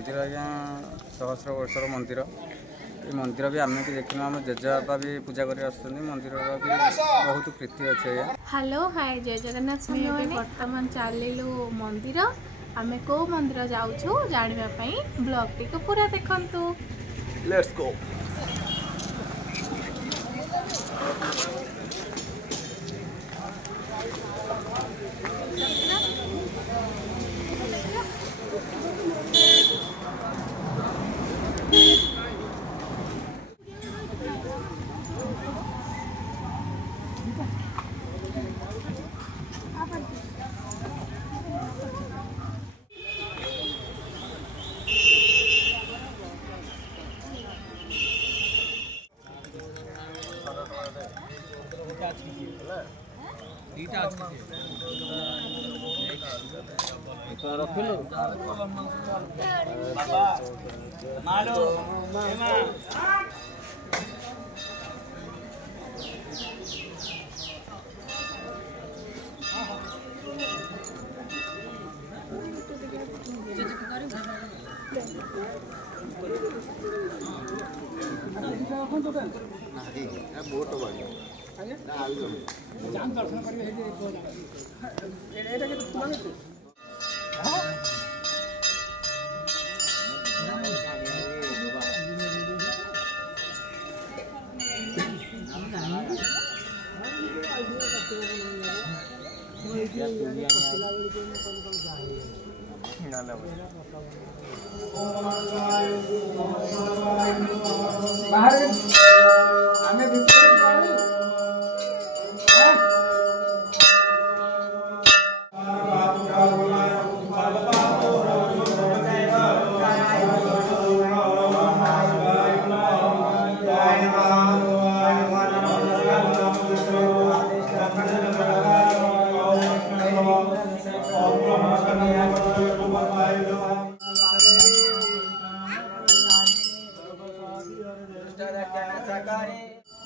मंदिर आज्ञा सहस्र वर्षर मंदिर ये मंदिर भी आम भी देखिन आम जेजेबापा भी पूजा कर मंदिर भी बहुत प्रीति अच्छे। हेलो हाय जय जगन्नाथ बर्तमान चलू मंदिर आम को मंदिर जाऊँ जानापी ब्लॉग टी को पूरा देखु। Let's go.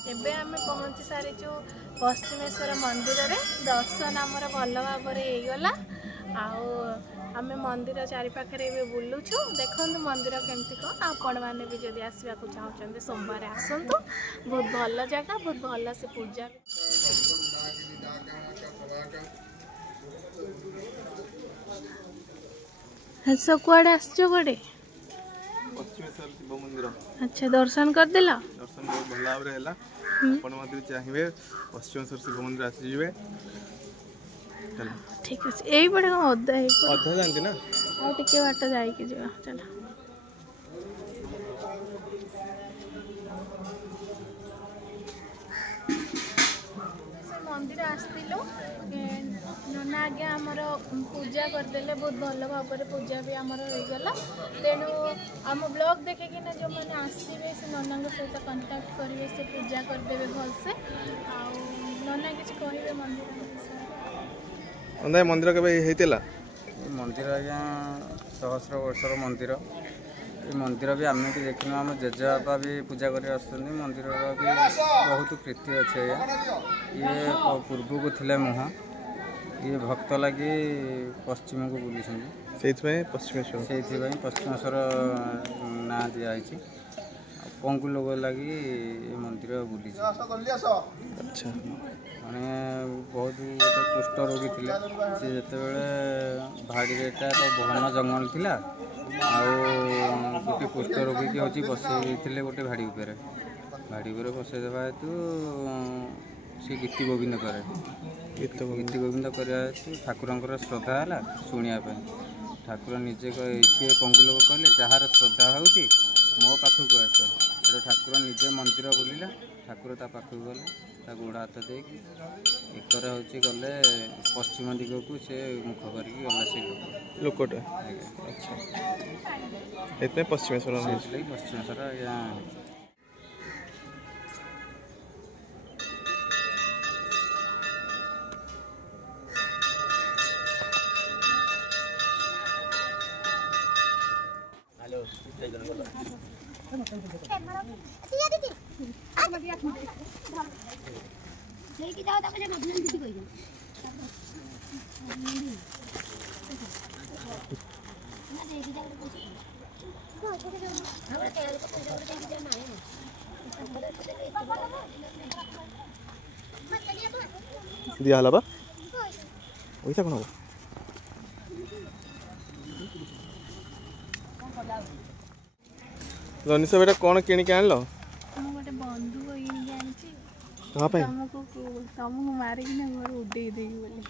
एबे आमे पहुंची सारिचु पश्चिमेश्वर मंदिर रे दर्शन आमर भल भाव होगला। आमे मंदिर चारि पाखरे बुलुछु देखु मंदिर केमती कौन आपण मैंने भी जदि आसवा चाहते सोमवार आसतु बहुत भल जगह बहुत भल से पूजा। सब कुआडे आसचो गोडे पश्चिमेश्वर शिव मंदिर। अच्छा दर्शन कर देला। दर्शन बहुत भल भाव है आपण मते चाहिए पश्चिमेश्वर शिव मंदिर आसी जिवे। चल ठीक है एई बडे अधा है अधा जानती ना आ टिके बाट जाई के जीवा। चल मंदिर आसतिलो नना आगे आमर पूजा करदेले बहुत भल भाव पूजा भी आमर होगला। तेणु आम ब्लॉग देखे कि जो मैंने आसवे से नना सहित कांटेक्ट करेंगे से पूजा करदे भलसे। नना किसी कहे मंदिर मंदिर के मंदिर आज्ञा सहस्र वर्षर मंदिर ये मंदिर भी आम भी देखिन आम जेजेबापा भी पूजा कर मंदिर भी बहुत प्रीति अच्छे। ये पूर्व को थिले मुह ये भक्त लगी पश्चिम को बुली पश्चिमेश्वर ना दिखाई पंकु लोग लगी ये मंदिर बुली। अच्छा मैंने बहुत गोटे कुष्ठ रोगी थे सी जो भाड़ीटा तो घन जंगल थिला गोटे कुष्ठ रोगी की हूँ बसई गोटे भाड़ी उपर बसईदेवा हेतु सी गीति गोविंद करे गीति गोविंद करवा हेतु ठाकुर श्रद्धा है शुणापी ठाकुर निजे सी पंगु लोग कहले जार श्रद्धा हो मो पाखक आस एटा ठाकुर निजे मंदिर बुलिला ठाकुर ता पाखक गले गोड़ हाथ दे एकर हूँ गले पश्चिम दिग को से मुख करके गला से लोकटा। अच्छा इतने पश्चिमेश्वर पश्चिमेश्वर आज्ञा लेके जाओ तब ले बदलन किसी कोई ना लेके जाओ दिया हला बा पैसा कौन हम रनिसा बेटा कौन किଣିକି ଆଣିଲ ମୁଁ ଗୋଟେ ବନ୍ଧୁକ କିଣିକି ଆଣିଛି कहाँ पे ତମକୁ ମାରିକିନା ଘର ଉଡେଇ ଦେବି ବୋଲି